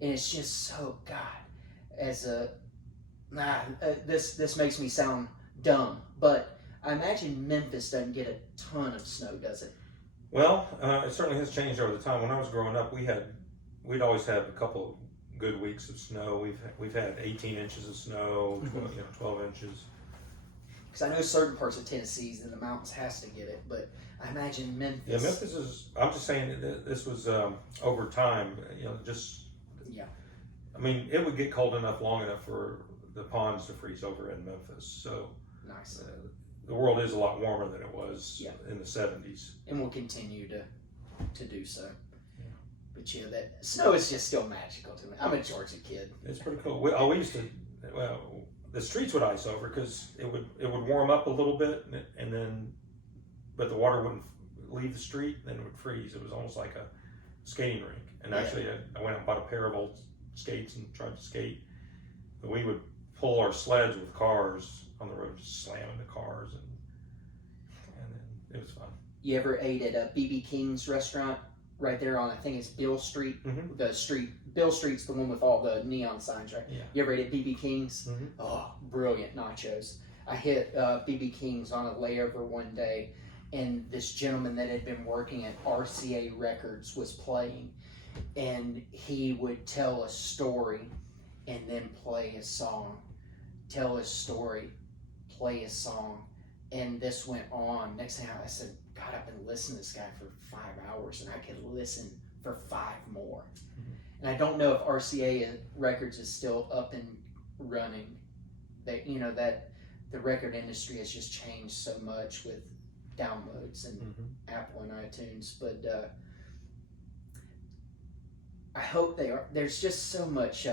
And it's just so, God, this makes me sound dumb, but I imagine Memphis doesn't get a ton of snow, does it? Well, it certainly has changed over the time. When I was growing up, we'd always have a couple of good weeks of snow. We've had 18 inches of snow, 12 inches. Because I know certain parts of Tennessee, in the mountains, has to get it, but I imagine Memphis. Yeah, Memphis is. I'm just saying that this was over time. Yeah. I mean, it would get cold enough, long enough for the ponds to freeze over in Memphis. So nice. The world is a lot warmer than it was in the 70s. And will continue to do so. Yeah. But yeah, that snow is just still magical to me. I'm a Georgia kid. It's pretty cool. We used to, the streets would ice over because it would warm up a little bit, but the water wouldn't leave the street, then it would freeze. It was almost like a skating rink. And actually, I went out and bought a pair of old skates and tried to skate. But we would pull our sleds with cars on the road, just slamming the cars, and then it was fun. You ever ate at a BB King's restaurant right there on, I think it's Bill Street? Mm-hmm. Bill Street's the one with all the neon signs, right? Yeah. You ever ate at BB King's? Mm-hmm. Oh, brilliant nachos. I hit BB King's on a layover one day, and this gentleman that had been working at RCA Records was playing, and he would tell a story and then play a song, tell a story, play a song, and this went on. Next thing I said, God, I've been listening to this guy for 5 hours, and I could listen for 5 more. Mm-hmm. And I don't know if RCA Records is still up and running. That that the record industry has just changed so much with downloads and Apple and iTunes, but I hope they are. There's just so much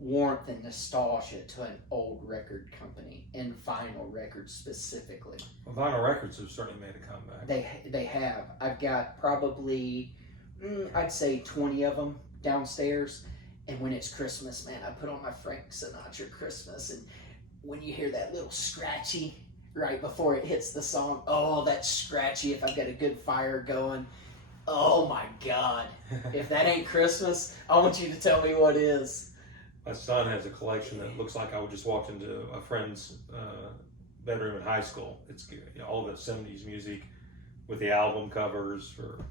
warmth and nostalgia to an old record company, and vinyl records specifically. Well, vinyl records have certainly made a comeback. They have. I've got probably, I'd say 20 of them downstairs, and when it's Christmas, man, I put on my Frank Sinatra Christmas, and when you hear that little scratchy right before it hits the song. Oh, that's scratchy if I've got a good fire going. Oh my God. If that ain't Christmas, I want you to tell me what is. My son has a collection that looks like I would just walk into a friend's bedroom in high school. It's all the 70s music with the album covers for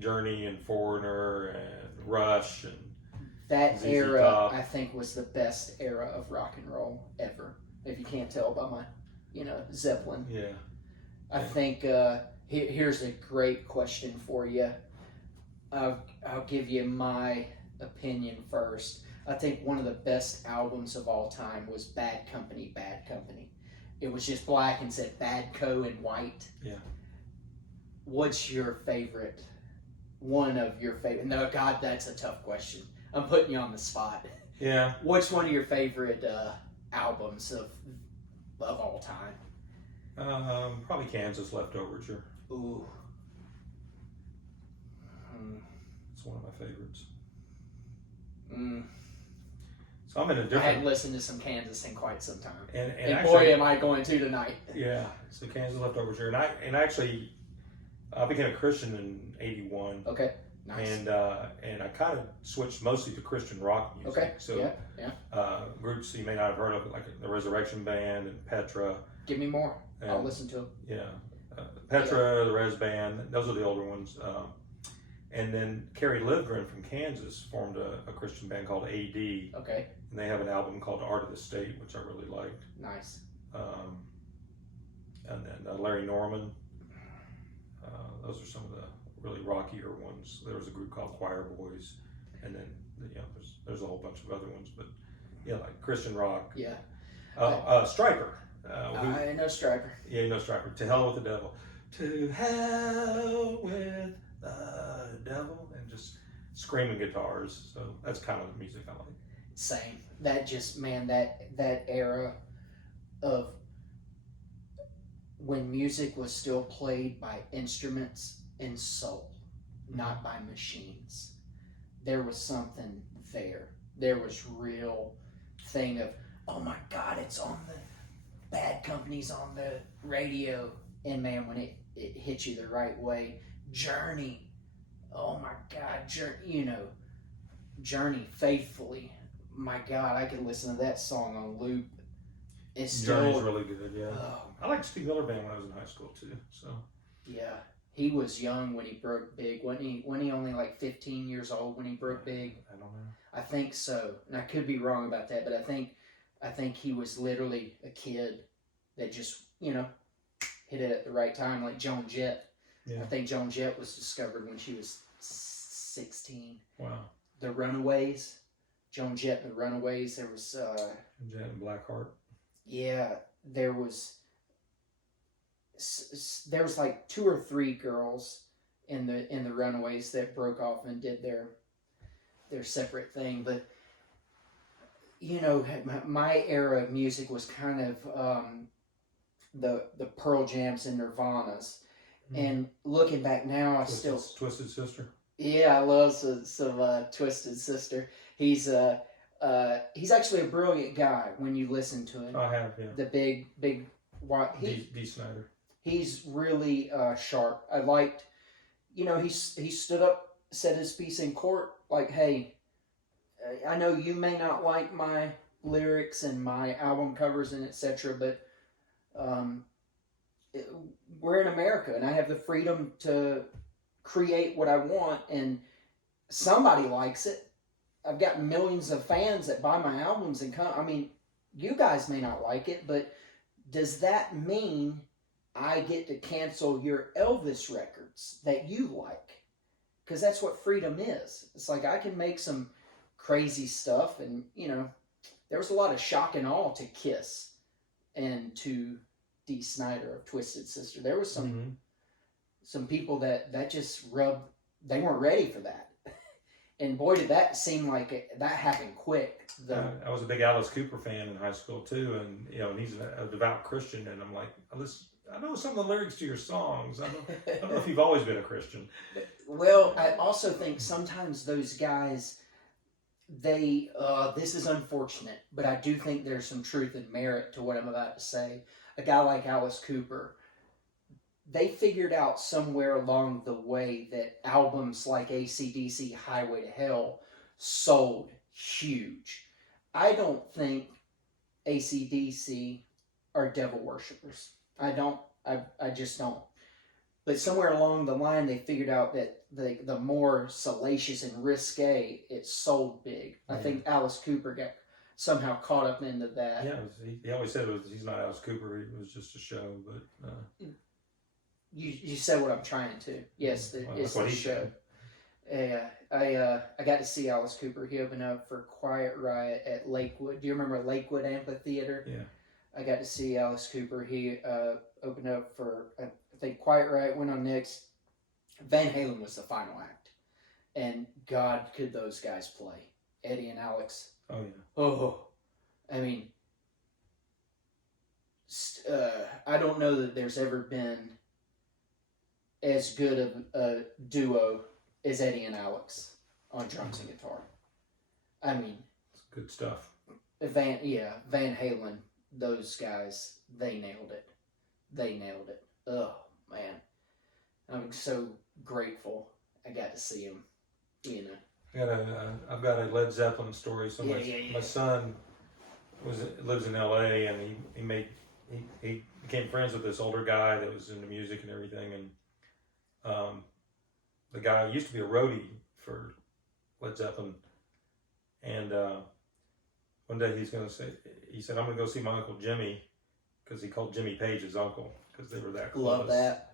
Journey and Foreigner and Rush and that ZZ era, Top. I think, was the best era of rock and roll ever. If you can't tell by my, Zeppelin. Yeah. I think here's a great question for you. I'll give you my opinion first. I think one of the best albums of all time was Bad Company, Bad Company. It was just black and said Bad Co. in white. Yeah. What's your favorite? One of your favorite? No, God, that's a tough question. I'm putting you on the spot. Yeah. What's one of your favorite albums of all time? Probably Kansas Leftoverture. Ooh. It's one of my favorites. Mm. So I'm in a I different. hadn't listened to some Kansas in quite some time. And boy, actually, am I going to tonight. Yeah. So Kansas Leftoverture, and actually, I became a Christian in '81. Okay. Nice. And I kind of switched mostly to Christian rock music. Okay. So yeah. Groups you may not have heard of, like the Resurrection Band and Petra. Give me more. And, I'll listen to them. Yeah. Petra, the Res Band. Those are the older ones. And then Kerry Livgren from Kansas formed a Christian band called AD. Okay. And they have an album called Art of the State, which I really liked. Nice. And then Larry Norman. Those are some of the really rockier ones. There was a group called Choir Boys, and then there's a whole bunch of other ones, but like Christian rock. Yeah. Striper. I know Striper. Yeah, you know Striper. To Hell with the Devil. To hell with the devil, and just screaming guitars. So that's kind of the music I like. Same. That just, man, that era of when music was still played by instruments and soul, not by machines. There was something there. There was real thing of, oh my God, it's on the Bad Company's on the radio. And man, when it hits you the right way, Journey, oh my God, Journey, Faithfully. My God, I could listen to that song on loop. It's still, Journey's really good, yeah. Oh, I liked Steve Miller Band when I was in high school too. So yeah, he was young when he broke big. Wasn't he only like 15 years old when he broke big? I don't know. I think so, and I could be wrong about that, but I think he was literally a kid that just hit it at the right time, like Joan Jett. Yeah. I think Joan Jett was discovered when she was 16. Wow. The Runaways, Joan Jett and the Runaways. There was Jet and Blackheart. yeah, there was like 2 or 3 girls in the Runaways that broke off and did their separate thing, but my era of music was kind of the Pearl Jams and Nirvanas. And looking back now, Twisted Sister. Yeah, I love some Twisted Sister. He's actually a brilliant guy when you listen to him. I have, yeah. The big white. D. Snyder. He's really sharp. I liked, he stood up, said his piece in court, like, hey, I know you may not like my lyrics and my album covers and etc., but we're in America and I have the freedom to create what I want, and somebody likes it. I've got millions of fans that buy my albums and come. I mean, you guys may not like it, but does that mean I get to cancel your Elvis records that you like? Because that's what freedom is. It's like I can make some crazy stuff, and there was a lot of shock and awe to Kiss and to D. Snyder of Twisted Sister. There was some people that just rubbed. They weren't ready for that, and boy, did that seem like that happened quick. I was a big Alice Cooper fan in high school too, and and he's a devout Christian, and I'm like, I know some of the lyrics to your songs. I don't know if you've always been a Christian. Well, I also think sometimes those guys, This is unfortunate, but I do think there's some truth and merit to what I'm about to say. A guy like Alice Cooper, they figured out somewhere along the way that albums like AC/DC Highway to Hell sold huge. I don't think AC/DC are devil worshippers. I just don't. But somewhere along the line, they figured out that the more salacious and risque, it sold big. I think Alice Cooper got somehow caught up into that. Yeah, he always said he's not Alice Cooper. It was just a show, but you said what I'm trying to. Yes, it's the show. Said. Yeah, I got to see Alice Cooper. He opened up for Quiet Riot at Lakewood. Do you remember Lakewood Amphitheater? Yeah. I got to see Alice Cooper. He opened up for, I think, Quiet Riot went on next. Van Halen was the final act. And God, could those guys play. Eddie and Alex. Oh, yeah. Oh, I mean, I don't know that there's ever been as good of a duo as Eddie and Alex on drums and guitar. I mean, it's good stuff. Van Halen, those guys, they nailed it. They nailed it. Oh, man. I'm so grateful I got to see him, you know. I've got a Led Zeppelin story. So my son lives in LA, and he became friends with this older guy that was into music and everything, and the guy used to be a roadie for Led Zeppelin, and one day he said, I'm gonna go see my Uncle Jimmy, because he called Jimmy Page his uncle, because they were that close. Love that.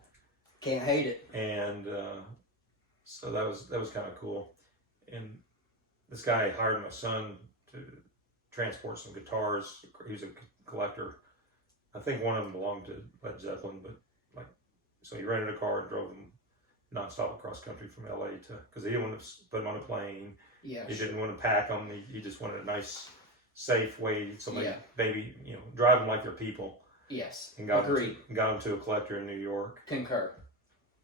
Can't hate it. And so that was kind of cool. And this guy hired my son to transport some guitars. He was a collector. I think one of them belonged to Led Zeppelin, but so he rented a car and drove them nonstop across country from LA because he didn't want to put them on a plane. Yeah, he didn't want to pack them. He just wanted a nice, safe way. Somebody, drive them like they're people. Yes, and got them to a collector in New York. Concur.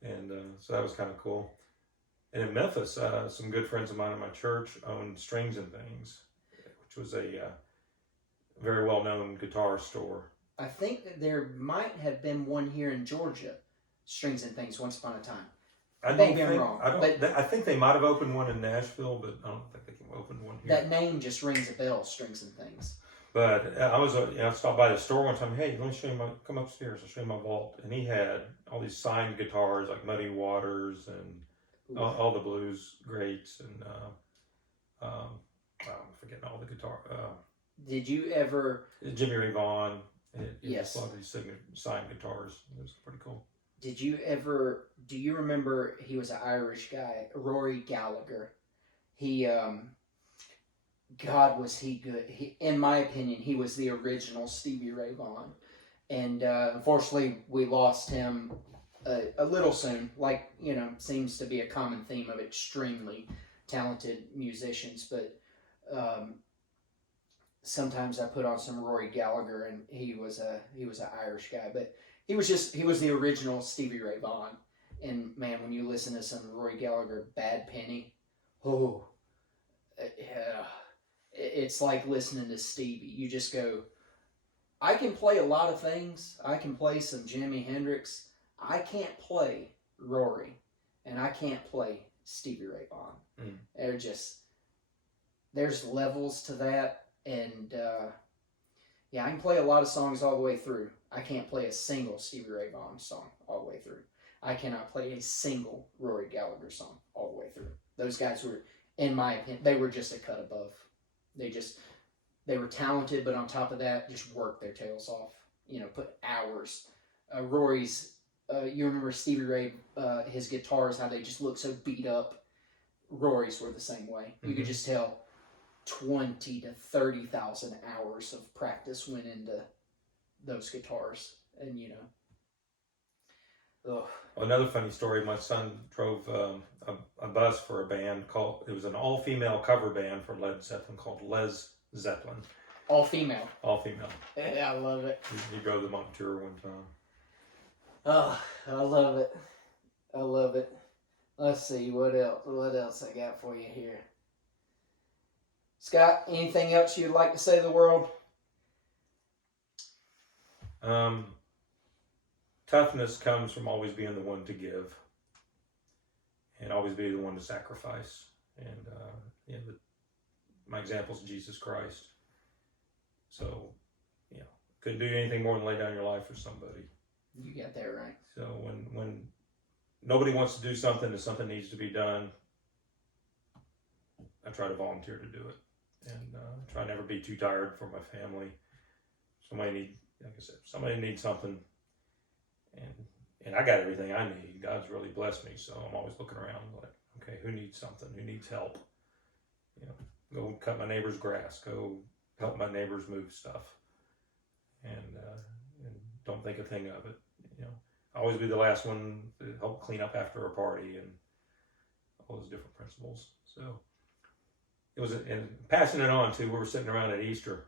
And so that was kind of cool. And in Memphis, some good friends of mine in my church owned Strings and Things, which was a very well-known guitar store. I think that there might have been one here in Georgia, Strings and Things, once upon a time. I'm wrong. I think they might have opened one in Nashville, but I don't think they can open one here. That name just rings a bell, Strings and Things. But I stopped by the store one time. Hey, let me show you come upstairs. I'll show you my vault. And he had all these signed guitars like Muddy Waters and all the blues greats, and I'm forgetting all the guitar. Did you ever? Jimmy Ray Vaughan. Yes. A lot of these signed guitars. It was pretty cool. Did you ever? Do you remember? He was an Irish guy, Rory Gallagher. He God, was he good. In my opinion, he was the original Stevie Ray Vaughan. And unfortunately, we lost him a little soon. Like, seems to be a common theme of extremely talented musicians. But sometimes I put on some Rory Gallagher, and he was an Irish guy. But he was the original Stevie Ray Vaughan. And man, when you listen to some Rory Gallagher, Bad Penny, it's like listening to Stevie. You just go, I can play a lot of things. I can play some Jimi Hendrix. I can't play Rory, and I can't play Stevie Ray Vaughan. There's levels to that, and I can play a lot of songs all the way through. I can't play a single Stevie Ray Vaughan song all the way through. I cannot play a single Rory Gallagher song all the way through. Those guys were, in my opinion, they were just a cut above. They were talented, but on top of that, just worked their tails off. Put hours. Rory's, you remember Stevie Ray, his guitars, how they just look so beat up. Rory's were the same way. You could just tell 20 to 30,000 hours of practice went into those guitars, and Another funny story, my son drove a bus for a band it was an all-female cover band for Led Zeppelin called Les Zeppelin. All female. All female. Yeah, I love it. He drove them on tour one time. Oh, I love it. I love it. Let's see, what else I got for you here. Scott, anything else you'd like to say to the world? Toughness comes from always being the one to give, and always be the one to sacrifice. And my example is Jesus Christ. So, couldn't do anything more than lay down your life for somebody. You got that right. So when nobody wants to do something, and something needs to be done, I try to volunteer to do it, and try never be too tired for my family. Somebody needs something, and I got everything I need. God's really blessed me, so I'm always looking around like, okay, who needs something? Who needs help? Go cut my neighbor's grass. Go help my neighbors move stuff, and don't think a thing of it. Always be the last one to help clean up after a party, and all those different principles. So it was, and passing it on too. We were sitting around at Easter.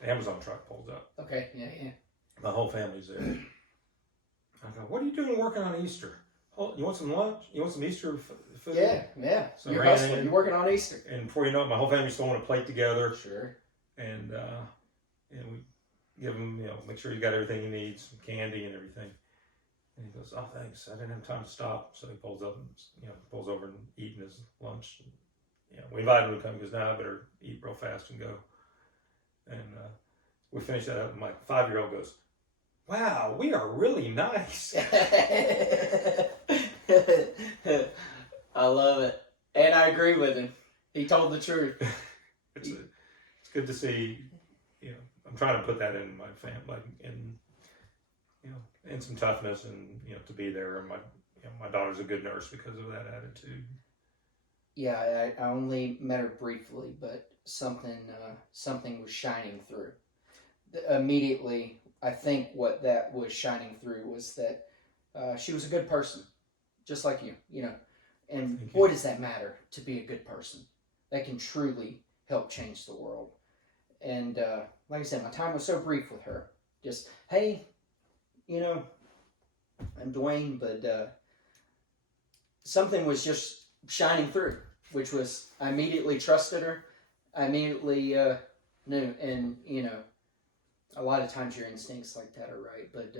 The Amazon truck pulls up. Okay, yeah. My whole family's there. I go, what are you doing working on Easter? Oh, you want some lunch? You want some Easter food? Yeah. So You're hustling. You're working on Easter. And before you know it, my whole family's throwing a plate together. Sure. And we give him, make sure he's got everything he needs, some candy and everything. And he goes, oh, thanks. I didn't have time to stop. So he pulls up and, pulls over and eating his lunch. And, we invited him to come. He goes, I better eat real fast and go. And we finished that up, and my 5-year-old goes, wow, we are really nice. I love it. And I agree with him. He told the truth. It's good to see, I'm trying to put that in my family, like in some toughness, and, to be there. And my daughter's a good nurse because of that attitude. Yeah, I only met her briefly, but something was shining through. Immediately, I think what that was shining through was that she was a good person, just like you, And boy, does that matter, to be a good person. That can truly help change the world. And like I said, my time was so brief with her. Just, hey, I'm Dwayne, but something was just shining through, which was, I immediately trusted her. I immediately knew, and, a lot of times your instincts like that are right, but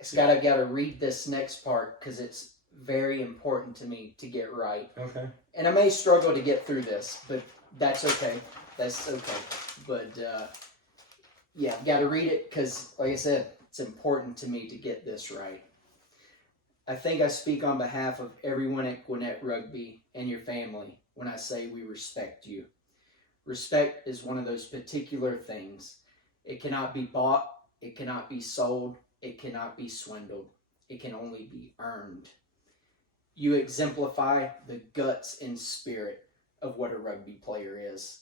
Scott, I've got to read this next part because it's very important to me to get right. Okay. And I may struggle to get through this, but that's okay. That's okay. But yeah, I've got to read it because, like I said, it's important to me to get this right. I think I speak on behalf of everyone at Gwinnett Rugby and your family when I say we respect you. Respect is one of those particular things. It cannot be bought, it cannot be sold, it cannot be swindled. It can only be earned. You exemplify the guts and spirit of what a rugby player is.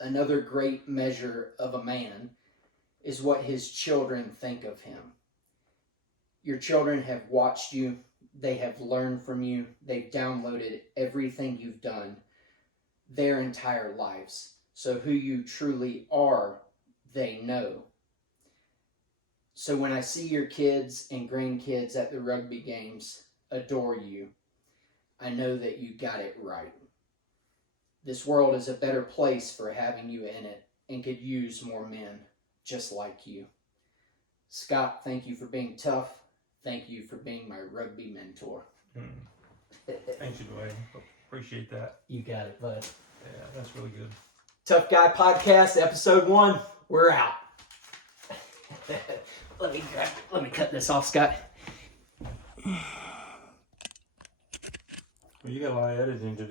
Another great measure of a man is what his children think of him. Your children have watched you, they have learned from you, they've downloaded everything you've done their entire lives. So who you truly are, they know. So when I see your kids and grandkids at the rugby games adore you, I know that you got it right. This world is a better place for having you in it and could use more men just like you. Scott, thank you for being tough. Thank you for being my rugby mentor. Thank you, Dwayne. Appreciate that. You got it, bud. Yeah, that's really good. Tough Guy Podcast, episode 1. We're out. Let me cut this off, Scott. Well, you got a lot of editing to do.